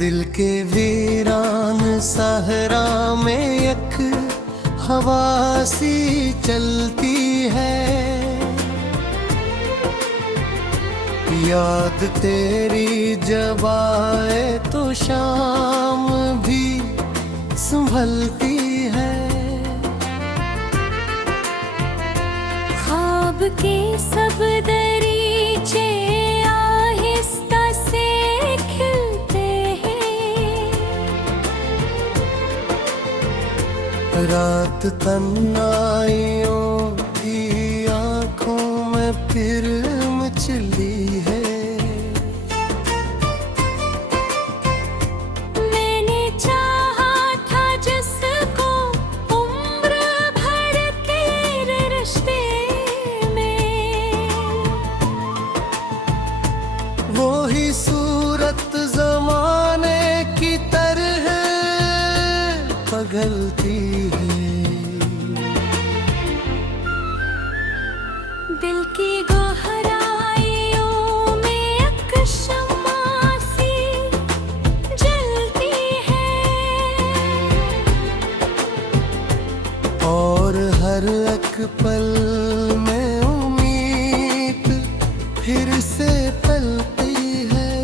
दिल के वीरान सहरा में एक हवा सी चलती है। याद तेरी जब आए तो शाम भी संभलती है। ख्वाब के सब दरीचे आहिस्ता से खिलते हैं। रात तन्हाइयों की आंखों में फिर मचली है। मैंने चाहा था जिसको उम्र भर तेरे रिश्ते में, वो ही सूरत जमाने की तरह पगलती है। दिल की गहराइयों में एक शम्मा सी जलती है। और हर एक पल में उम्मीद फिर से पलती है।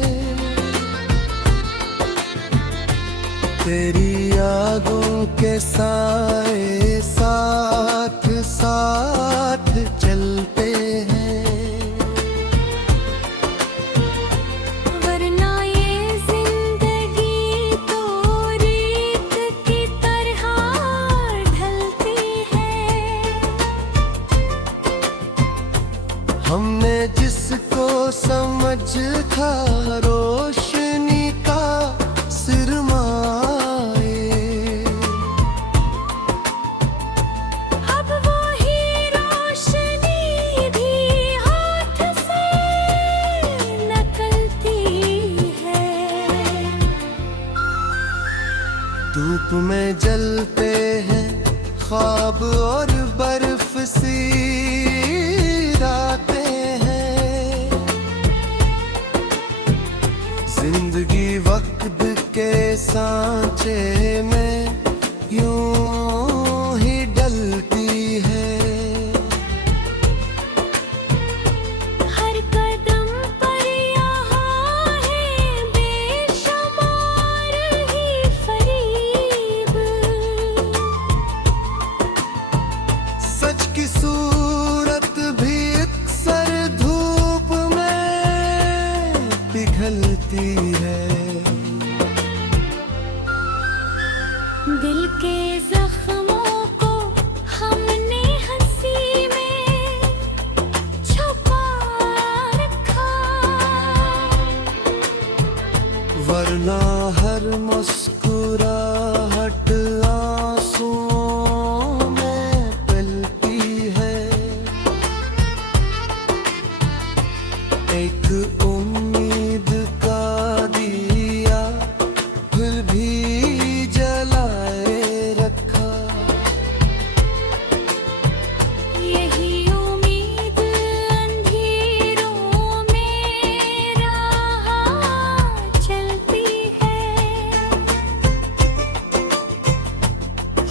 तेरी यादों के साए साथ साथ चलते हैं। वरना ये जिंदगी तो रीत की तरह ढलती है। हमने जिसको समझा रोशनी का सिरमाए, अब वो ही रोशनी भी हाथ से निकलती है। धूप में जलते हैं ख्वाब और बर्फ सी रातें हैं। जिंदगी वक्त के सांचे में यूं ही डलती है। हर कदम पर यहाँ है बेशुमार ही फरीब। सच की सूरत भी अक्सर धूप में पिघलती है। दिल के जख्मों को हमने हंसी में छुपा रखा। वरना हर मुस्कुराहट आंसुओं में पलती है। एक उम्मीद का दिया फिर भी जलाए रखा। यही उम्मीद अंधेरों में राह चलती है।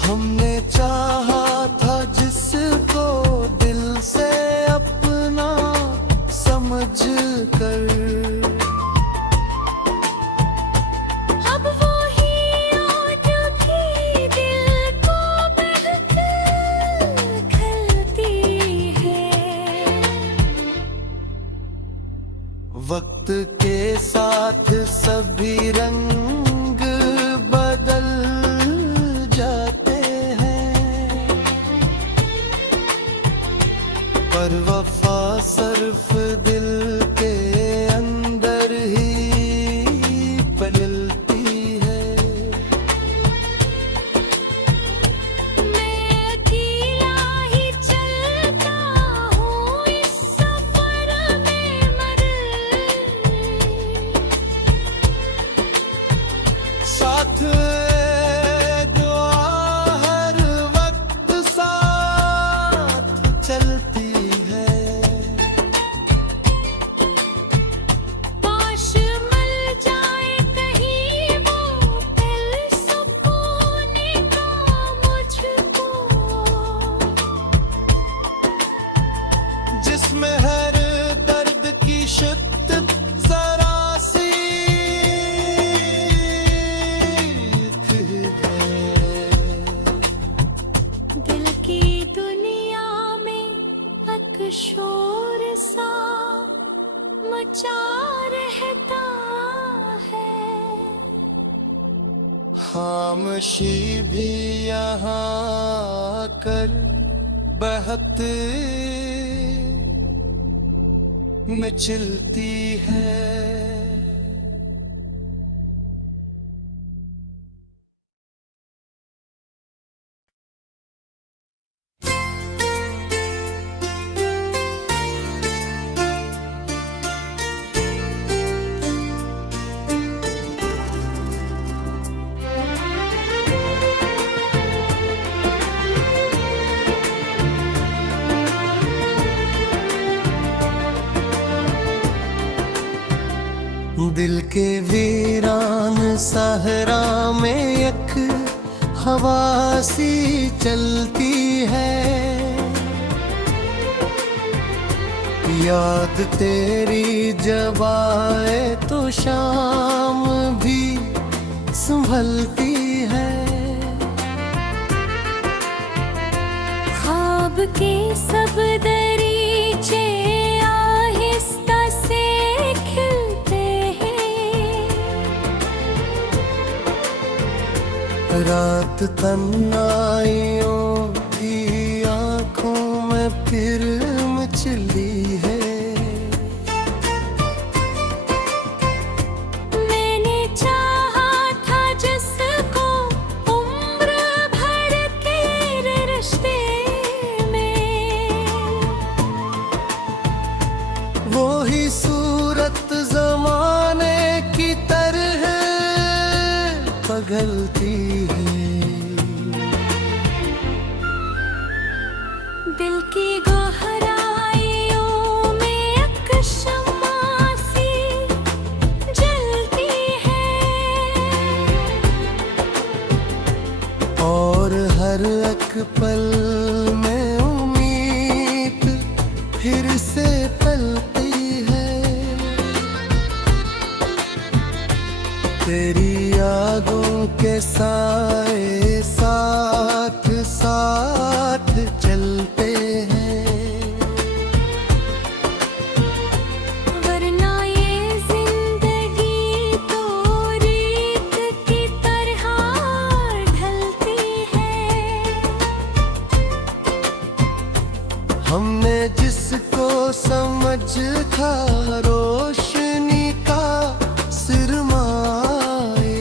हमने चाहा था जिसको दिल से अपना समझ कर, अब वो ही ओट भी दिल को बहक खलती है। वक्त के साथ सभी रंग बदल जाते हैं। पर वफा सिर्फ दिल के अंदर ही पलती है। मैं अकेला ही चलता हूँ इस सफर में मगर साथ दुआ हर वक्त साथ चलती है। एक शोर सा मचा रहता है। खामोशी भी यहाँ कर बहत मचलती है। दिल के वीरान सहरा में एक हवा सी चलती है। याद तेरी जब आए तो शाम भी संभलती है। ख्वाब के सब दरीचे आहिस्ता से खिलते हैं। रात तन्हाइयों की आंखों में फिर मचली है। मैंने चाहा था जिसको उम्र भर तेरे रिश्ते में, वो ही सूरत जमाने की तरह पगलती है। दिल की गहराइयों में एक शम्मा सी जलती है। और हर एक पल में उम्मीद फिर से पलती है। तेरी यादों के साए साथ साथ चलते हैं। वरना ये जिंदगी तो रीत की तरह ढलती है। हमने जिसको समझा रोशनी का सिरमाए,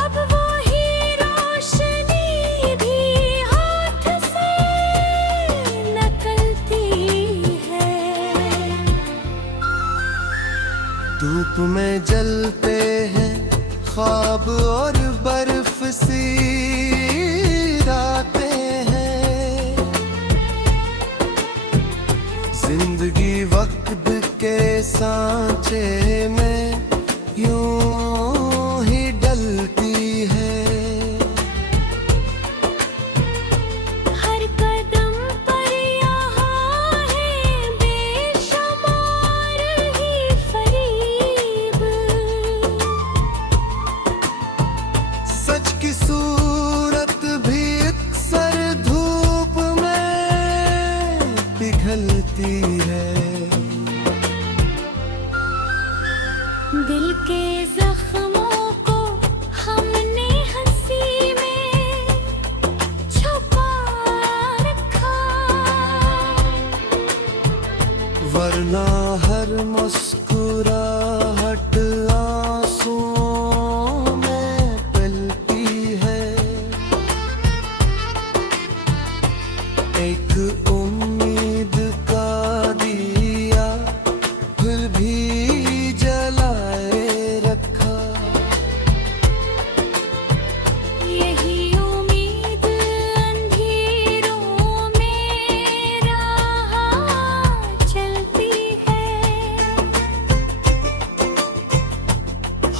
अब वही रोशनी भी हाथ से निकलती है। धूप में जलते हैं ख्वाब और बर्फ सी रातें हैं। जिंदगी वक्त के सांचे में यूं ही डलती है। हर कदम पर यहाँ है बेशुमार ही फरीब। सच की सूरत भी अक्सर धूप में पिघलती है। दिल के जख्मों को हमने हंसी में छुपा रखा। वरना हर मुस्कुराहट आंसुओं में पलती है। एक उम्मीद का दिया फिर भी जलाए रखा। यही उम्मीद अंधेरों में राह चलती है।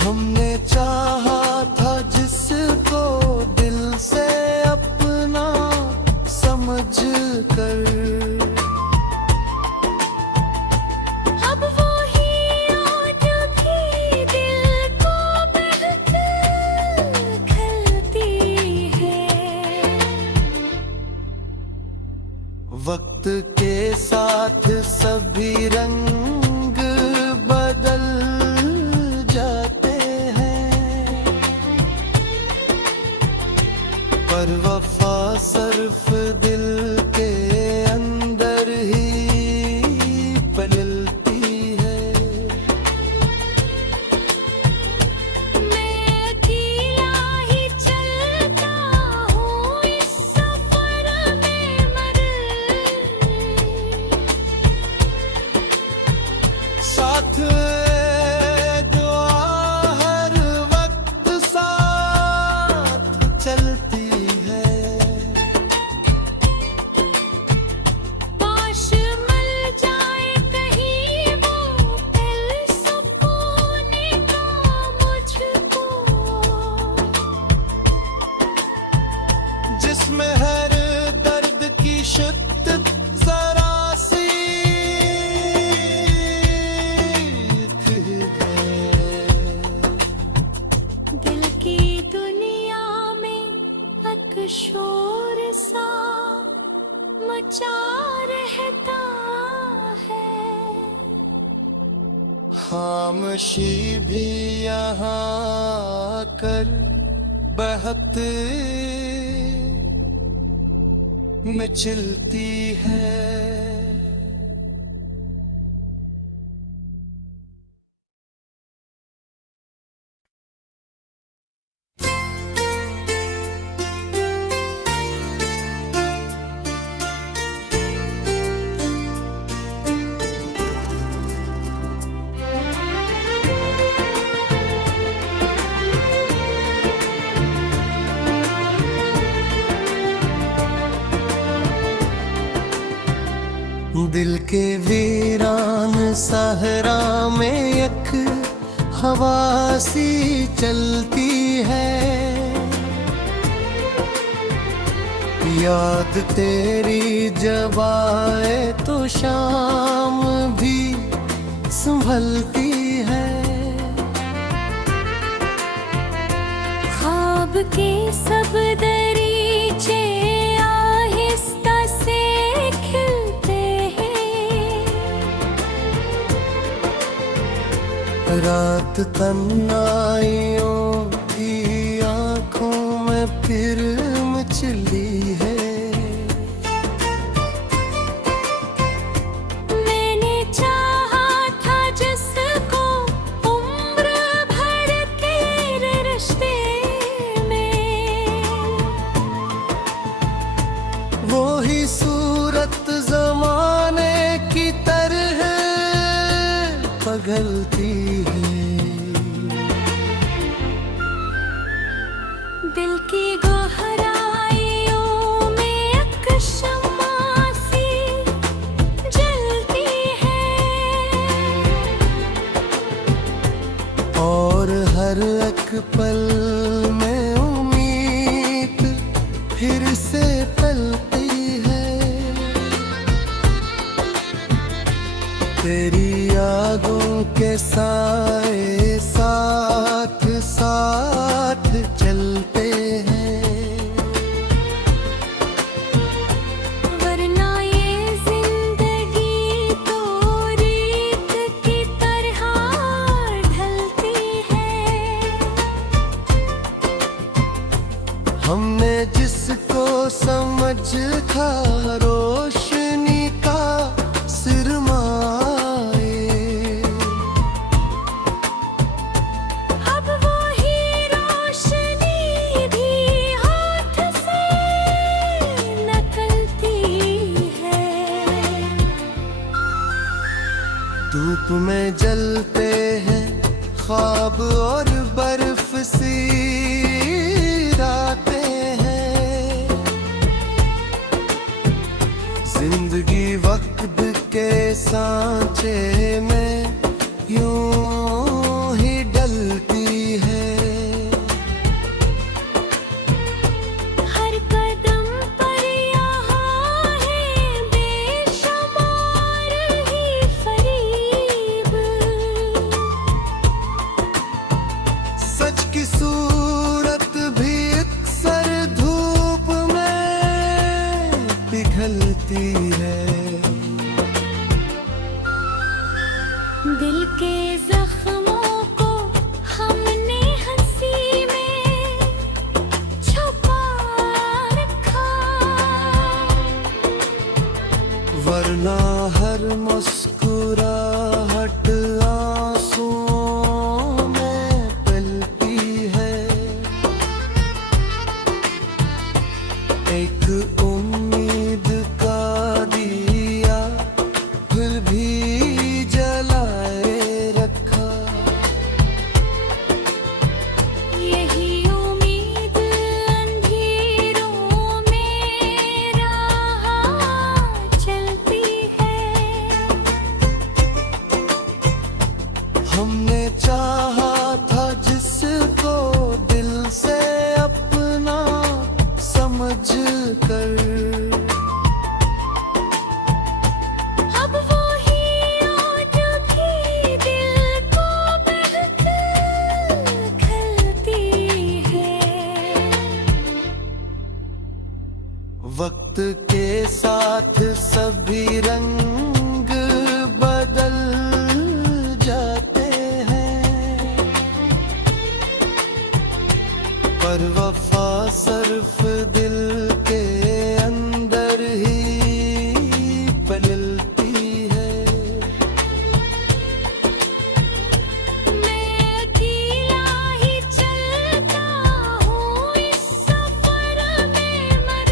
हमने चाहा था जिसको दिल से अपना समझ कर वक्त के साथ सभी रंग बदल जाते हैं, पर वफा सिर्फ दिल के अंदर ही पलती है। मैं अकेला ही चलता हूँ इस सफर में मगर साथ दुआ हर वक्त साथ चलती है। काश मिल जाए कहीं वो दिल सुकून का मुझको, जिसमें हर दर्द की शिद्दत जरा सी दिल की दुनिया में एक शोर सा मचा रहता है। खामोशी भी यहाँ कर बहत मचलती है। दिल के वीरान सहरा में एक हवा सी चलती है। याद तेरी जब आए तो शाम भी संभलती है। ख्वाब के सब दरीचे आहिस्ता से खिलते हैं, रात तन्हाइयों की आंखों में फिर मचली है। मैंने चाहा था जिसको उम्र भर के रिश्ते में, वो ही सूरत जमाने की तरह पगलती है। दिल की गहराइयों में एक शम्मा सी जलती है, और हर एक पल में उम्मीद फिर से पलती है। तेरी यादों के साए साथ साथ चलते हैं। वरना ये जिंदगी तो रीत की तरह ढलती है। हमने जिसको समझा रोशनी का सिरमाए, अब वो ही रोशनी भी हाथ से निकलती है। धूप में जलते हैं ख्वाब और बर्फ सी रातें हैं। जिंदगी वक्त के सांचे में यूं ही डलती है। हर कदम पर यहाँ है बेशुमार ही फरीब, सच की सूरत भी अक्सर धूप में पिघल पिघलती है। दिल के जख्मों को हमने हंसी में छुपा रखा, वरना हर मुस्कुराहट आंसुओं में पलती है। एक उम्मीद का दिया फिर भी जलाए रखा। यही उम्मीद अंधेरों में राह चलती है। हमने चाहा था जिसको दिल से अपना समझ कर, अब वो ही ओट भी दिल को बहक खलती है। वक्त के साथ सभी रंग बदल जाते हैं, पर वफा सिर्फ दिल के अंदर ही पलती है। मैं अकेला ही चलता हूँ इस सफर में मर,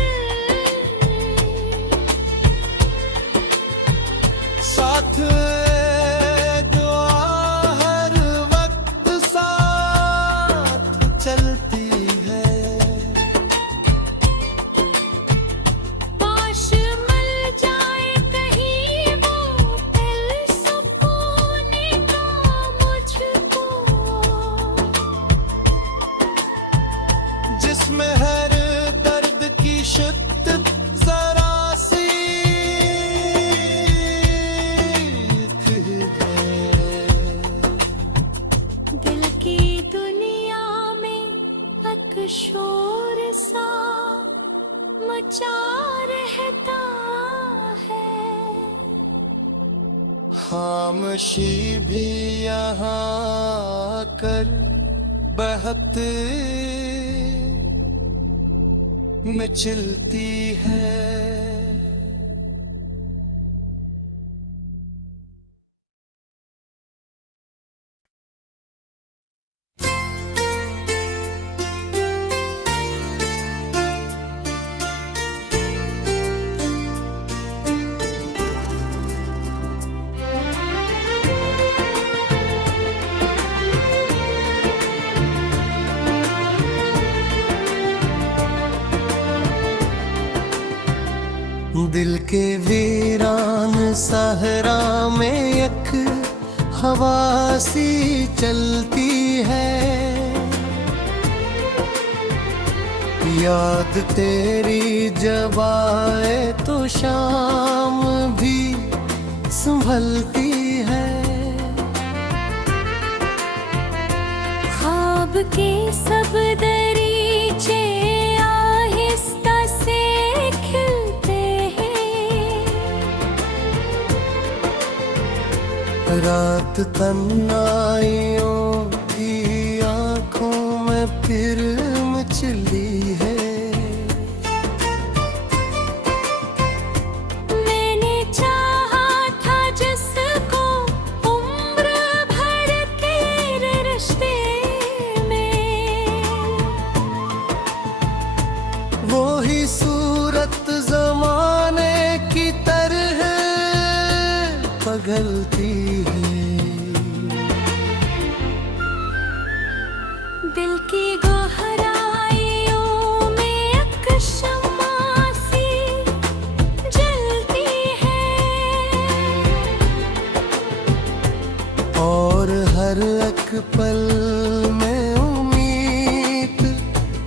साथ दुआ हर वक्त साथ चलती है। काश मिल जाए कहीं वो पल सुकून का मुझको, जिसमें हर दर्द की शिद्दत जरा सी है। दिल की दुनिया में एक शोर सा मचा रहता है। खामोशी भी यहाँ कर बहते मचलती है। दिल के वीरान सहरा में एक हवा सी चलती है। याद तेरी जब आए तो शाम भी संभलती है। ख्वाब के सब दरीचे आहिस्ता से खिलते हैं। रात तन्हाइयों की आंखों में फिर मचली है। मैंने चाहा था जिसको उम्र भर तेरे रिश्ते में, वो ही सूरत जमाने की तरह पगलती है। दिल की गहराइयों में एक शम्मा सी जलती है। और हर एक पल में उम्मीद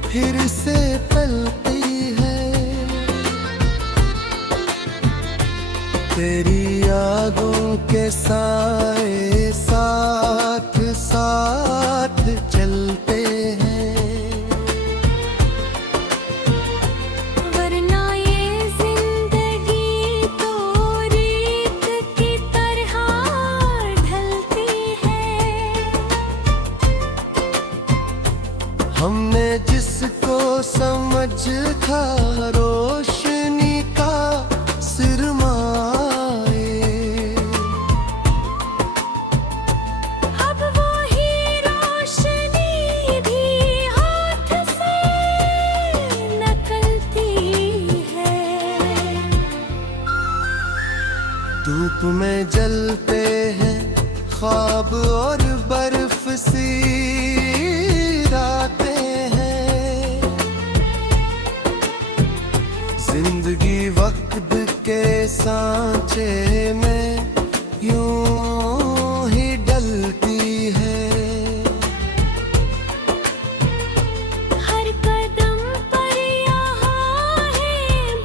फिर से पलती है। तेरी यादों के साए साथ साथ चलते हैं। वरना ये जिंदगी में जलते हैं ख्वाब और बर्फ सी रातें हैं। जिंदगी वक्त के सांचे में यूं ही डलती है। हर कदम पर यहाँ है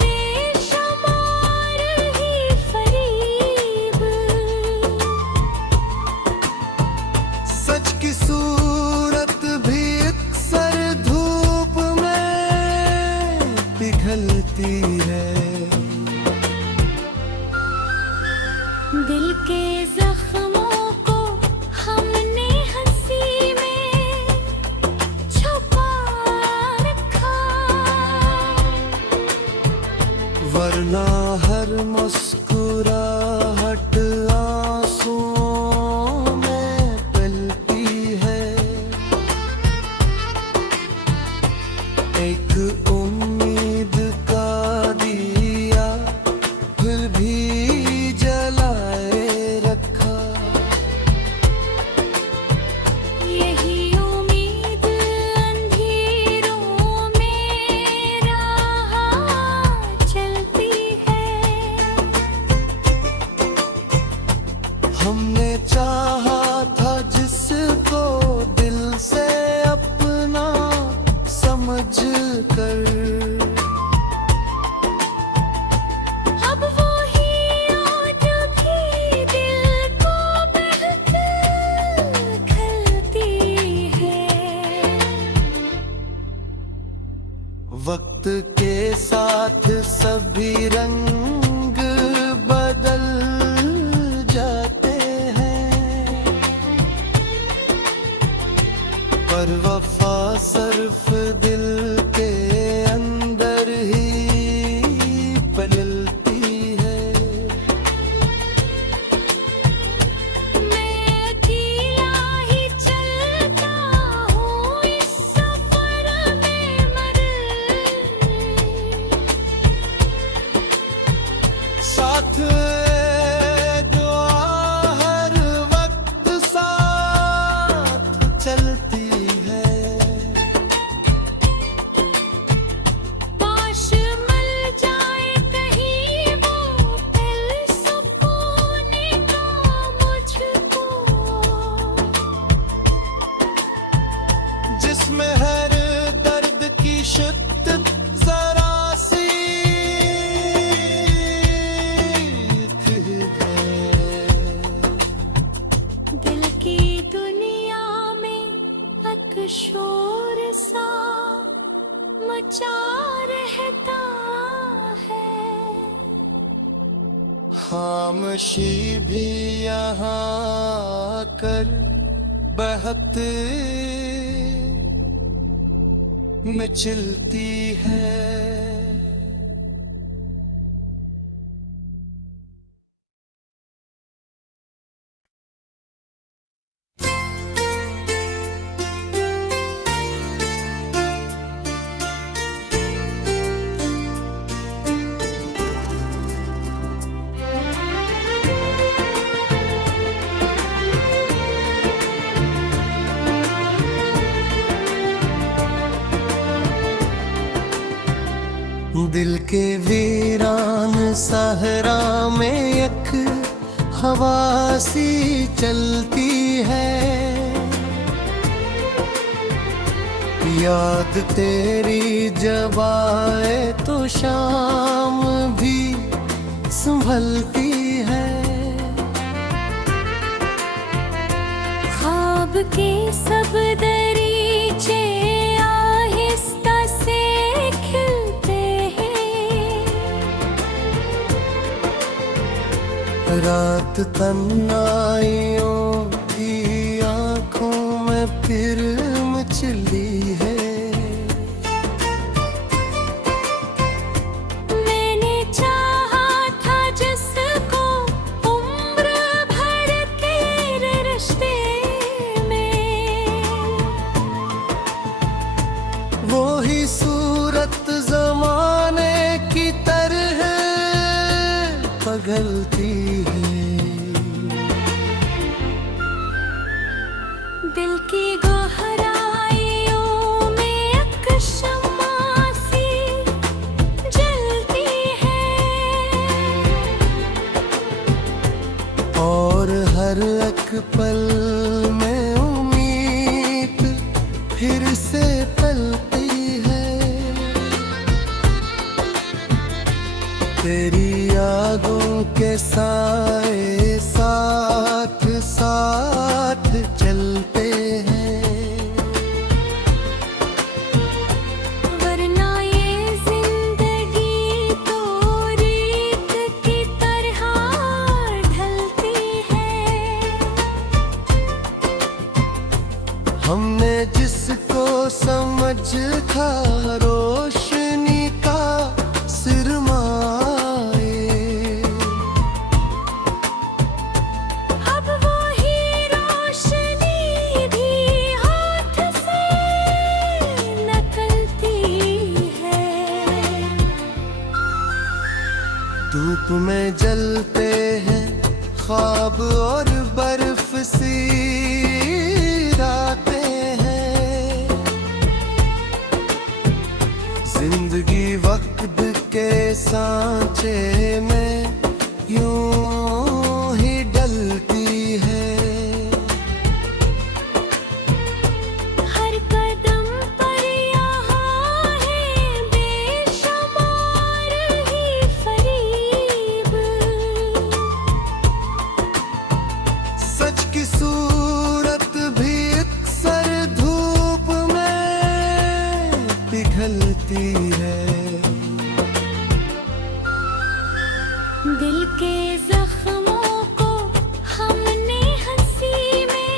बेशुमार ही फरीब। सच की सूरत भी अक्सर धूप में पिघलती है। दिल के जख्मों को हमने हंसी में छुपा रखा, वरना हर मुस्कुराहट आंसुओं में पलती है। एक उम्मीद का दिया फिर भी जलाए रखा। यही उम्मीद अंधेरों में राह चलती है। हमने चाहा था जिसको दिल से अपना समझ कर, अब वो ही आज भी दिल को बहक खलती है। वक्त के साथ सभी रंग बदल जाते हैं, पर वफा सिर्फ दिल के अंदर ही पलती है। मैं अकेला ही चलता हूँ इस सफर में मगर, साथ दुआ हर वक्त साथ चलती है। काश मिल जाए कहीं वो पल सुकून का मुझको, जिसमें हर दर्द की शिद्दत जरा सी है। दिल की दुनिया में एक शोर सा मचा रहता है। खामोशी भी यहाँ कर बहते मचलती है। दिल के वीरान सहरा में एक हवा सी चलती है। याद तेरी जब आए तो शाम भी संभलती है। ख्वाब के सब दरीचे आहिस्ता से खिलते हैं। रात तन्हाइयों की आंखों में फिर मचली है। मैंने चाहा था जिसको उम्र भर तेरे रिश्ते में, वो ही सूरत जमाने की तरह पगलती है। पल में उम्मीद फिर से पलती है। तेरी यादों के साए साथ साथ चलते हैं। वरना ये जिंदगी तो रीत की तरह ढलती है। हमने जिसको समझा रोशनी का सिरमाए, अब वही रोशनी भी हाथ से निकलती है। धूप में जलते हैं ख्वाब और बर्फ सी रातें हैं। जिंदगी वक्त के सांचे में यूं ही डलती है। हर कदम पर यहाँ है बेशुमार ही फरीब। सच की सूरत भी अक्सर धूप में पिघलती है। दिल के जख्मों को हमने हंसी में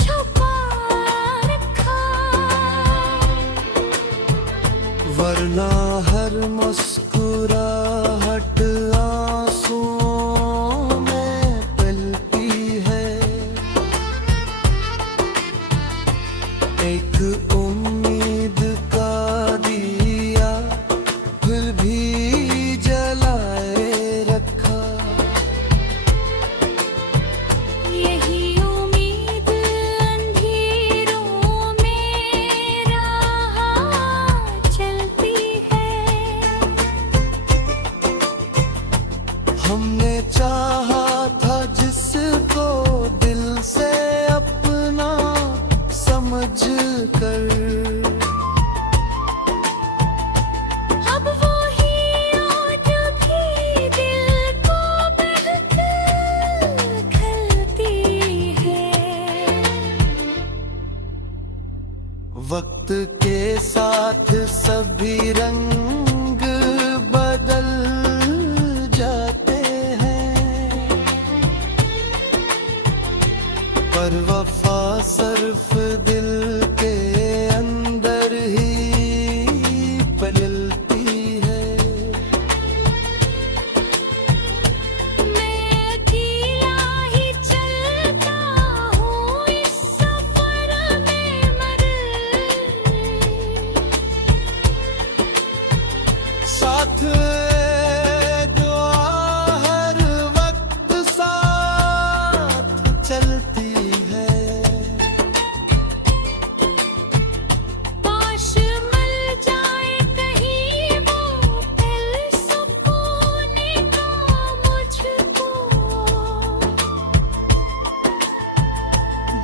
छुपा रखा। वरना हर मुस्कुराहट आंसुओं में पलती है। एक उम्मीद का दिया फिर भी जलाए रखा। यही उम्मीद अंधेरों में राह चलती है। हमने चाहा था जिसको दिल से अपना समझ कर, अब वही ओट भी दिल को बहक खलती है। वक्त के साथ सभी रंग बदल जाते हैं। पर वफा सिर्फ दिल के अंदर ही पलती है। मैं अकेला ही चलता हूँ इस सफर में मगर, साथ जो हर वक्त साथ चलती है। काश मिल जाए कहीं वो दिल सुकून का मुझको,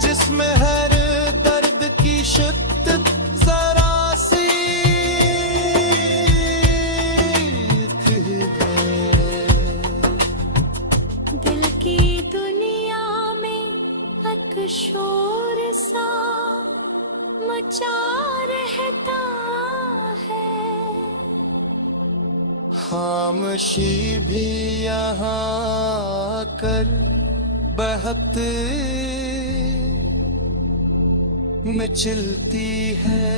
जिसमें हर दर्द की शिद्दत जरा सी है। दिल की दुनिया में एक शोर सा मचा रहता है। खामोशी भी यहाँ कर बहते में चलती है।